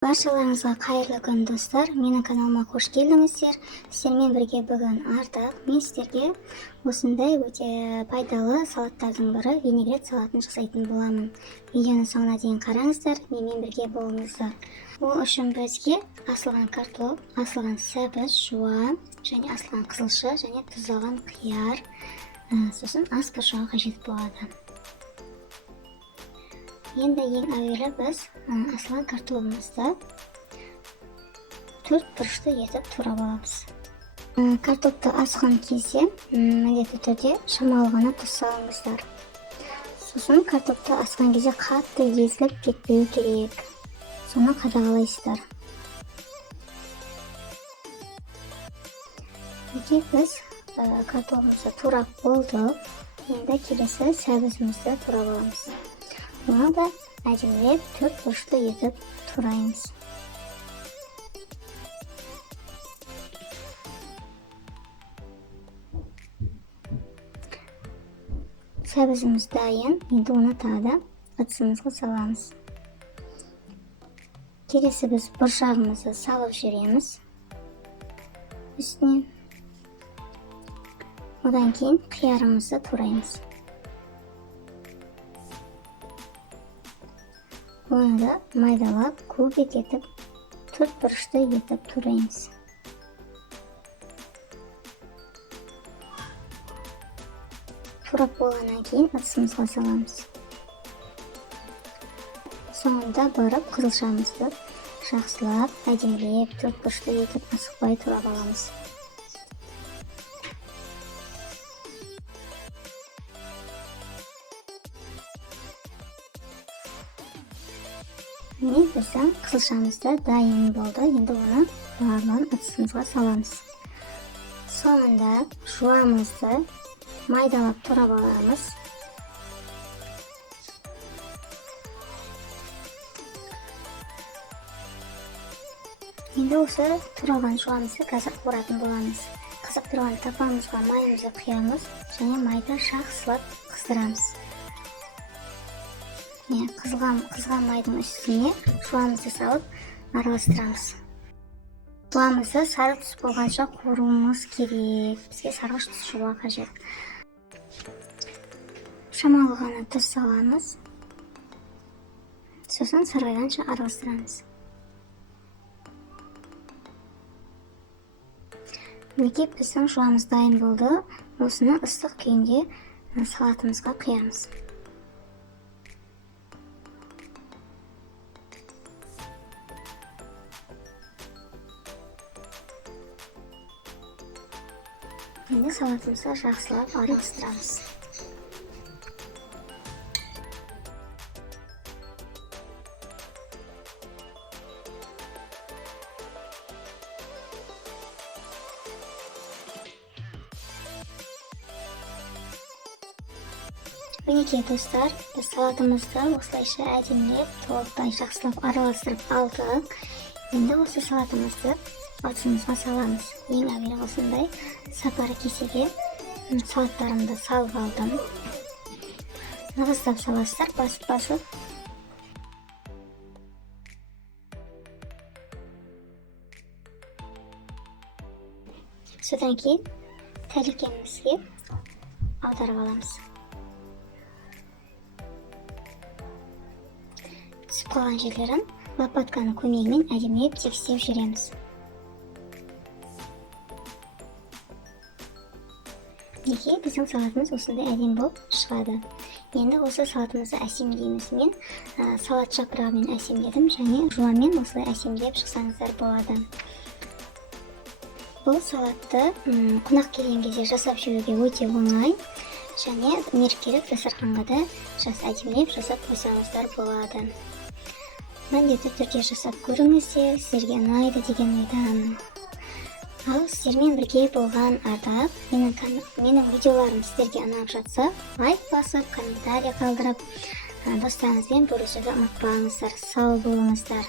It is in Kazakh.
Баршаларыңызға қайырлы күн достар, менің каналыма қош келдіңіздер. Сіздермен бірге бүгін артық мен сіздерге осындай өте пайдалы салаттардың бірі винегрет салатын жасайтын боламын. Видеоны соңына дейін қараңыздар, менімен бірге болыңыздар. Ол үшін бізге асылған картоп, асылған сәбіз, жуа және асылған қызылша және тұздалған қияр, сосын ас бұршағы қажет болады. Енді ең әуелі біз асылған картопларымызды 4 бұрышты етіп турап аламыз. Картопты асқан кезде міндетті түрде шамалы ғана тұз салыңыздар. Сосын картопты асқан кезде қатты езіліп кетпеу керек. Соны қадағалайсыздар. Неге біз картопларымызды турап болдық, енді келесі сәбізімізді турап аламыз. Оны да әдемілеп 4 бұрышты етіп тураймыз. Сәбізіміз дайын, енді оны тағы да ыдысымызға саламыз. Келесі біз бұршағымызды салып жібереміз үстіне. Одан кейін қиярымызды тураймыз. Оны да майдалап, кубик етіп, 4 бұрышты етіп тураймыз. Турап болғаннан кейін ыдысымызға саламыз. Соңында барып қызылшамызды жақсылап, әдемілеп, 4 бұрышты етіп асықпай турап аламыз. Міне біздің қызылшамызды дайын болды. Енді оны барлығын ыдысымызға саламыз. Соңында жуамызды майдалап турап аламыз. Енді осы туралған жуамызды қазір қуыратын боламыз. Қызып тұрған тапанымызға майымызды құямыз және майды жақсылап қыздырамыз. Қызған майдың үстіне жуамызды салып араластырамыз. Жуамызды сары түс болғанша қуыруымыз керек. Бізге сарғыш түс жуа қажет. Шамалы ғана тұз саламыз. Сосын сарғайғанша араластырамыз. Мінекей біздің жуамыз дайын болды. Осыны ыстық күйінде салатымызға құямыз. Енді салатымызды жақсылап араластырамыз. Мінекей достар, біз салатымызды осылайша әдемілеп, толықтай жақсылап араластырып алдық. Енді осы салатымызды ыдысымызға саламыз. Ең әуелі осындай сапары кесеге салаттарымды салып алдым. Нығыздап саласыздар, басып-басып. Содан кейін тәлікемізге аударып аламыз. Түсіп қалған жерлерін лопатканың көмегімен әдемілеп тегістеп жібереміз. Неге біздің салатымыз осындай әдем болып шығады. Енді осы салатымызды әсемдейміз. Мен салат жапырағымен әсемдедім және жуамен осылай әсемдеп шықсаңыздар болады. Бұл салатты қонақ келген кезде жасап жеуге өте оңай және мерекелік дастарханға да әдемілеп жасап қойсаңыздар болады. Міндетті түрде жасап көріңіздер, сіздерге ұнайды деген ойдамын. Ал сіздермен бірге болған ардақ, менің видеоларым сіздерге ұнап жатса, лайк басып, комментарий қалдырып, достарыңызбен бөлісуді ұмытпаңыздар. Сау болыңыздар.